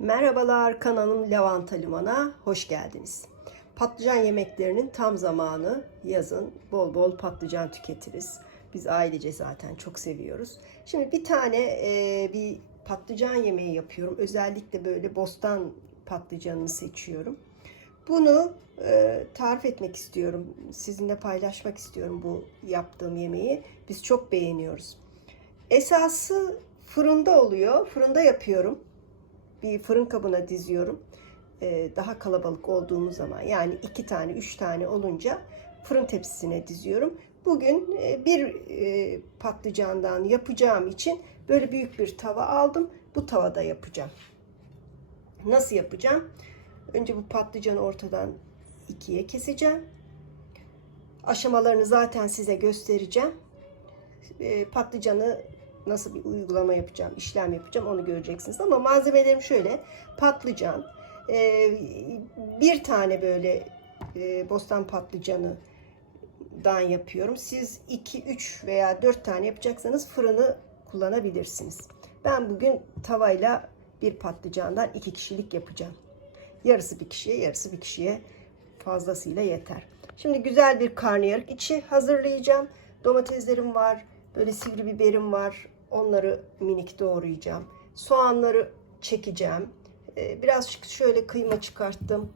Merhabalar kanalım Lavanta Liman'a hoş geldiniz. Patlıcan yemeklerinin tam zamanı yazın bol bol patlıcan tüketiriz. Biz ailece zaten çok seviyoruz. Şimdi bir tane e, bir patlıcan yemeği yapıyorum. Özellikle böyle bostan patlıcanını seçiyorum. Bunu e, tarif etmek istiyorum. Sizinle paylaşmak istiyorum bu yaptığım yemeği. Biz çok beğeniyoruz. Esası fırında oluyor. Fırında yapıyorum. Bir fırın kabına diziyorum. Ee, daha kalabalık olduğumuz zaman yani iki tane, üç tane olunca fırın tepsisine diziyorum. Bugün e, bir e, patlıcandan yapacağım için böyle büyük bir tava aldım. Bu tavada yapacağım. Nasıl yapacağım? Önce bu patlıcanı ortadan ikiye keseceğim. Aşamalarını zaten size göstereceğim. E, patlıcanı nasıl bir uygulama yapacağım, işlem yapacağım onu göreceksiniz. Ama malzemelerim şöyle. Patlıcan, e, bir tane böyle e, bostan patlıcanı dan yapıyorum. Siz 2, 3 veya 4 tane yapacaksanız fırını kullanabilirsiniz. Ben bugün tavayla bir patlıcandan iki kişilik yapacağım. Yarısı bir kişiye, yarısı bir kişiye fazlasıyla yeter. Şimdi güzel bir karnıyarık içi hazırlayacağım. Domateslerim var, böyle sivri biberim var. Onları minik doğrayacağım. Soğanları çekeceğim. Ee, Biraz şöyle kıyma çıkarttım.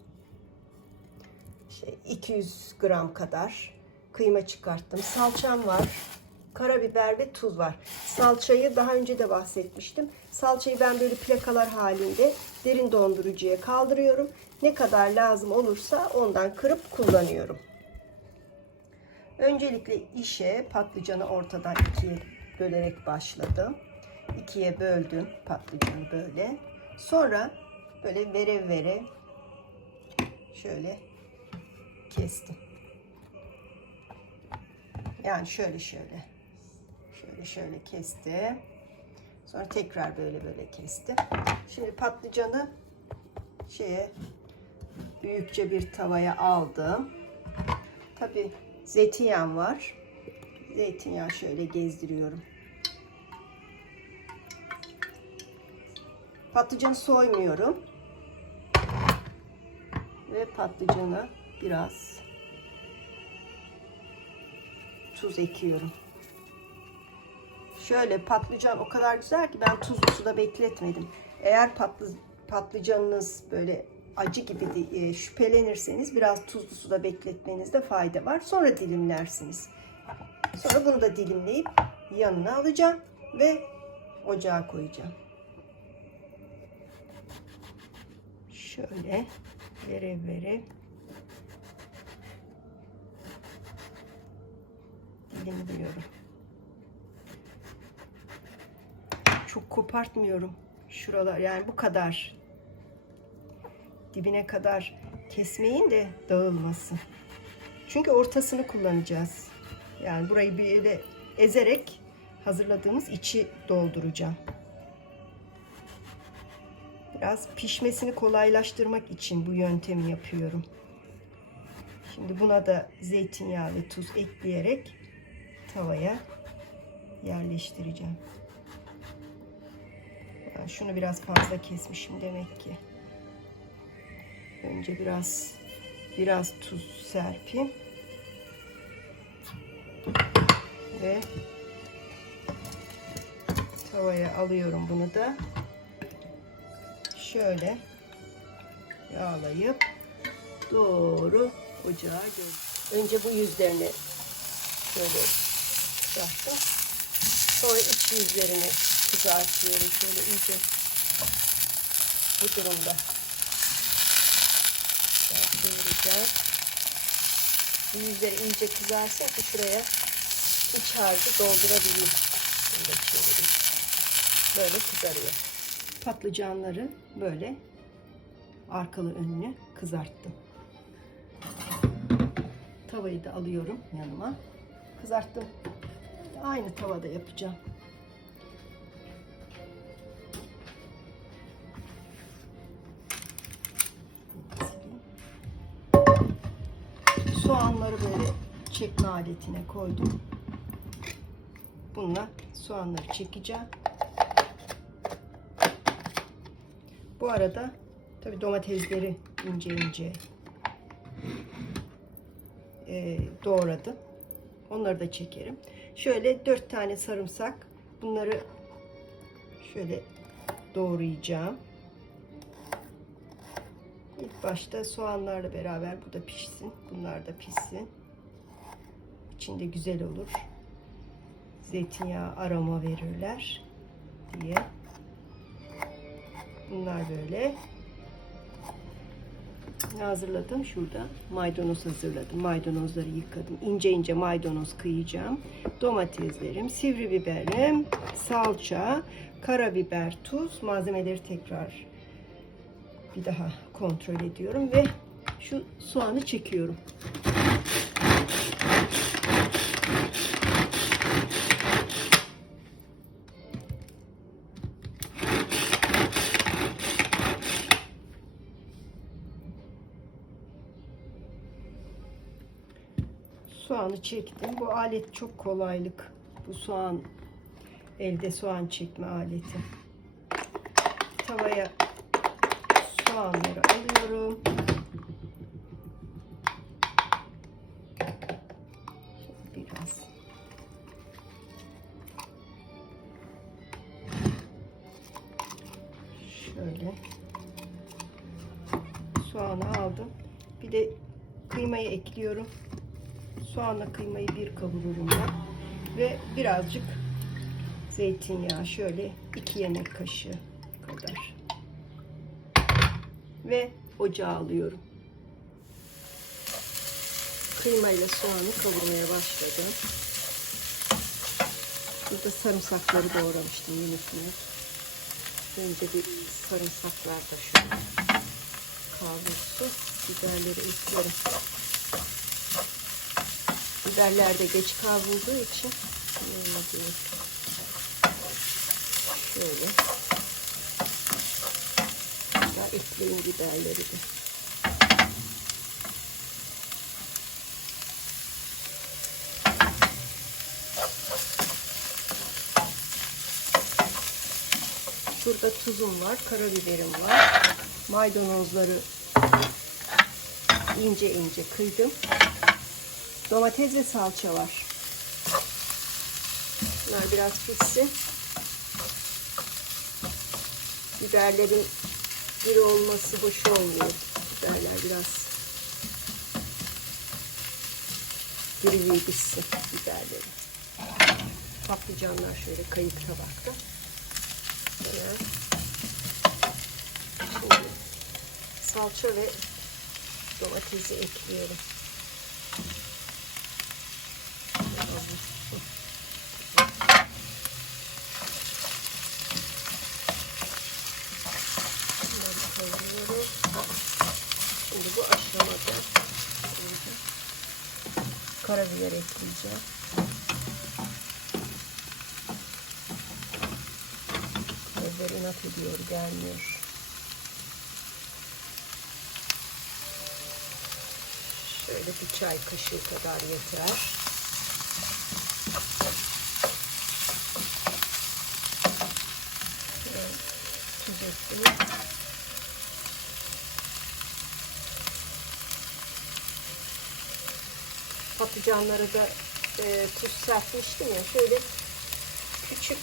Şey, 200 gram kadar kıyma çıkarttım. Salçam var. Karabiber ve tuz var. Salçayı daha önce de bahsetmiştim. Salçayı ben böyle plakalar halinde derin dondurucuya kaldırıyorum. Ne kadar lazım olursa ondan kırıp kullanıyorum. Öncelikle işe patlıcanı ortadan ikiye bölerek başladım. İkiye böldüm patlıcanı böyle. Sonra böyle vere vere şöyle kestim. Yani şöyle şöyle. Şöyle şöyle kestim. Sonra tekrar böyle böyle kestim. Şimdi patlıcanı şeye büyükçe bir tavaya aldım. Tabi zeytinyağım var. Zeytinyağı şöyle gezdiriyorum. Patlıcanı soymuyorum. Ve patlıcanı biraz tuz ekiyorum. Şöyle patlıcan o kadar güzel ki ben tuzlu suda bekletmedim. Eğer patlı, patlıcanınız böyle acı gibi de, şüphelenirseniz biraz tuzlu suda bekletmenizde fayda var. Sonra dilimlersiniz. Sonra bunu da dilimleyip yanına alacağım ve ocağa koyacağım. Şöyle vere vere dilimliyorum. Çok kopartmıyorum şuralar yani bu kadar dibine kadar kesmeyin de dağılmasın. Çünkü ortasını kullanacağız. Yani burayı böyle ezerek hazırladığımız içi dolduracağım. Biraz pişmesini kolaylaştırmak için bu yöntemi yapıyorum. Şimdi buna da zeytinyağı ve tuz ekleyerek tavaya yerleştireceğim. Yani şunu biraz fazla kesmişim demek ki. Önce biraz biraz tuz serpeyim. Ve tavaya alıyorum bunu da. Şöyle yağlayıp doğru ocağa götür. Önce bu yüzlerini şöyle kızarttım. Sonra iç yüzlerini kızartıyorum. Şöyle iyice bu durumda. Çevireceğim. Bu yüzleri iyice kızarsın ki şuraya iç harcı çevireyim. Böyle kızarıyor. Patlıcanları böyle arkalı önlü kızarttım. Tavayı da alıyorum yanıma. Kızarttım. Aynı tavada yapacağım. Soğanları böyle çekme aletine koydum. Bununla soğanları çekeceğim. Bu arada tabii domatesleri ince ince e, doğradım. Onları da çekerim. Şöyle dört tane sarımsak. Bunları şöyle doğrayacağım. Başta soğanlarla beraber bu da pişsin. Bunlar da pişsin. İçinde güzel olur. Zeytinyağı aroma verirler diye. Bunlar böyle. Ne hazırladım? Şurada maydanoz hazırladım. Maydanozları yıkadım. İnce ince maydanoz kıyacağım. Domateslerim, sivri biberim, salça, karabiber, tuz. Malzemeleri tekrar bir daha kontrol ediyorum ve şu soğanı çekiyorum. Soğanı çektim. Bu alet çok kolaylık. Bu soğan elde soğan çekme aleti. Tavaya soğanları alıyorum. Biraz. Şöyle. Soğanı aldım. Bir de kıymayı ekliyorum. Soğanla kıymayı bir kavururum ben. Ve birazcık zeytinyağı şöyle iki yemek kaşığı kadar. Ve ocağa alıyorum. Kıymayla soğanı kavurmaya başladım. Burada sarımsakları doğramıştım minik. Önce bir sarımsaklar da şöyle kavrulsun. Biberleri eklerim. Biberler de geç kavrulduğu için şöyle ekleyin biberleri de. Burada tuzum var, karabiberim var. Maydanozları ince ince kıydım. Domates ve salça var. Bunlar biraz pişsin. Biberlerin diri olması boş olmuyor. Biberler biraz diriliği pişsin biberleri. Patlıcanlar şöyle kayık tabakta. Evet. Şimdi salça ve domatesi ekliyorum. Bunları kavuruyorum. Şimdi bu aşamada karabiber ekleyeceğim. Karabiber inat ediyor, gelmiyor. Şöyle bir çay kaşığı kadar yeter. Patlıcanları da e, tuz serpmiştim ya. Şöyle küçük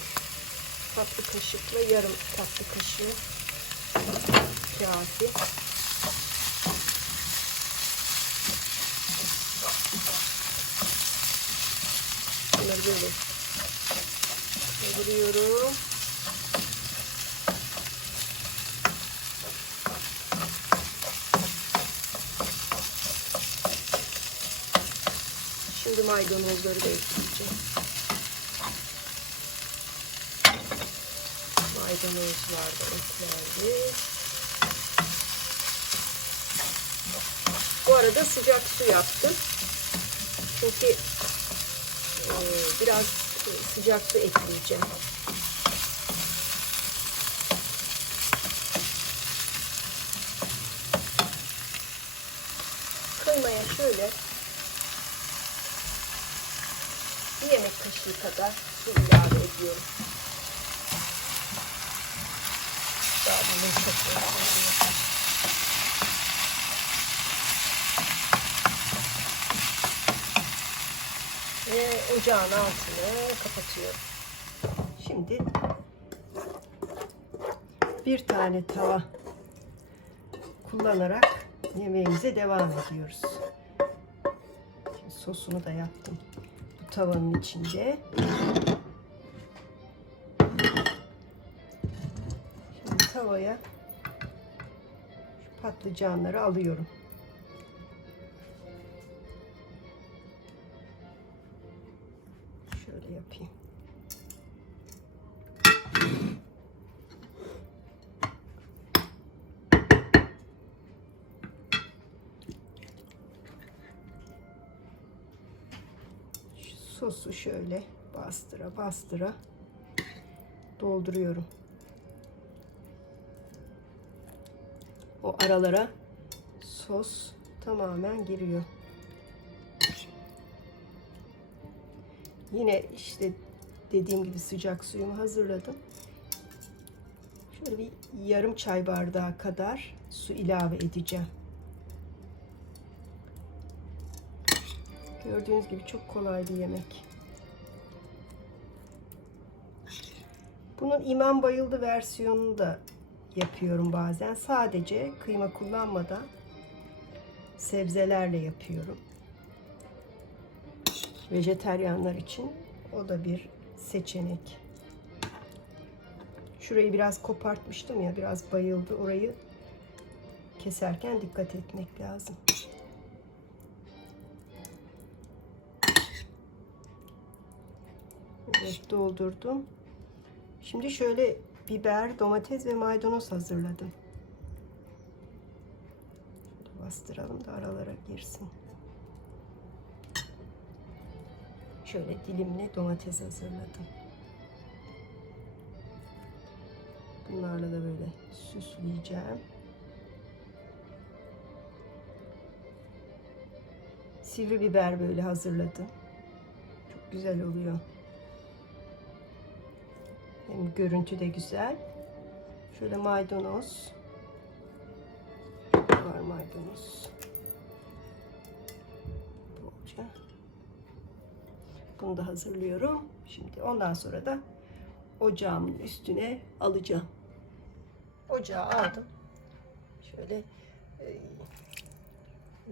tatlı kaşıkla yarım tatlı kaşığı kafi. Bunları böyle kavuruyorum. Şimdi maydanozları da ekleyeceğim. Maydanozlar da eklendi. Bu arada sıcak su yaptım. Çünkü e, biraz sıcak su ekleyeceğim. Kıymaya şöyle bir yemek kaşığı kadar su ilave ediyorum. daha yumuşak Ve ocağın altını kapatıyorum. Şimdi bir tane tava kullanarak yemeğimize devam ediyoruz. Şimdi sosunu da yaptım. Tavanın içinde. Şimdi tavaya şu patlıcanları alıyorum. Şöyle yapayım. Sosu şöyle bastıra bastıra dolduruyorum. O aralara sos tamamen giriyor. Yine işte dediğim gibi sıcak suyumu hazırladım. Şöyle bir yarım çay bardağı kadar su ilave edeceğim. Gördüğünüz gibi çok kolay bir yemek. Bunun imam bayıldı versiyonunu da yapıyorum bazen. Sadece kıyma kullanmadan sebzelerle yapıyorum. Vejeteryanlar için o da bir seçenek. Şurayı biraz kopartmıştım ya biraz bayıldı. Orayı keserken dikkat etmek lazım. Evet doldurdum. Şimdi şöyle biber, domates ve maydanoz hazırladım. Şöyle bastıralım da aralara girsin. Şöyle dilimli domates hazırladım. Bunlarla da böyle süsleyeceğim. Sivri biber böyle hazırladım. Çok güzel oluyor. Görüntü de güzel. Şöyle maydanoz. Var maydanoz. Bolca. Bunu da hazırlıyorum. Şimdi ondan sonra da ocağımın üstüne alacağım. Ocağa aldım. Şöyle e,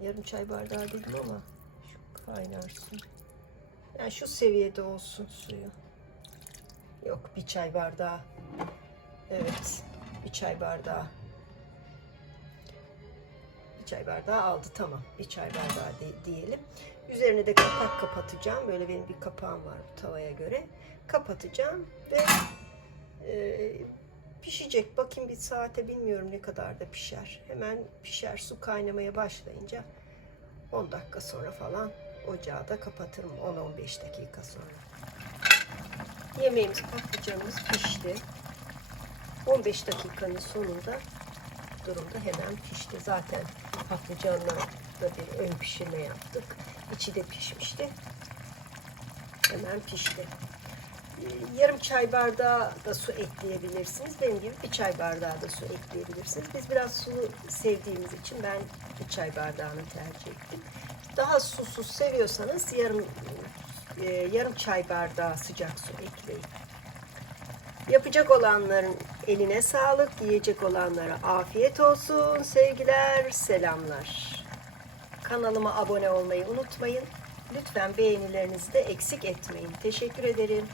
yarım çay bardağı dedim ama şu kaynarsın. Yani şu seviyede olsun suyu. Yok bir çay bardağı. Evet bir çay bardağı. Bir çay bardağı aldı tamam. Bir çay bardağı de- diyelim. Üzerine de kapak kapatacağım. Böyle benim bir kapağım var bu tavaya göre. Kapatacağım ve e, pişecek. Bakayım bir saate bilmiyorum ne kadar da pişer. Hemen pişer. Su kaynamaya başlayınca 10 dakika sonra falan ocağı da kapatırım. 10-15 dakika sonra. Yemeğimiz patlıcanımız pişti. 15 dakikanın sonunda durumda hemen pişti. Zaten patlıcanla da bir ön pişirme yaptık. İçi de pişmişti. Hemen pişti. Yarım çay bardağı da su ekleyebilirsiniz. Benim gibi bir çay bardağı da su ekleyebilirsiniz. Biz biraz sulu sevdiğimiz için ben bir çay bardağını tercih ettim. Daha susuz seviyorsanız yarım e, yarım çay bardağı sıcak su ekleyin. Yapacak olanların eline sağlık, yiyecek olanlara afiyet olsun. Sevgiler, selamlar. Kanalıma abone olmayı unutmayın. Lütfen beğenilerinizi de eksik etmeyin. Teşekkür ederim.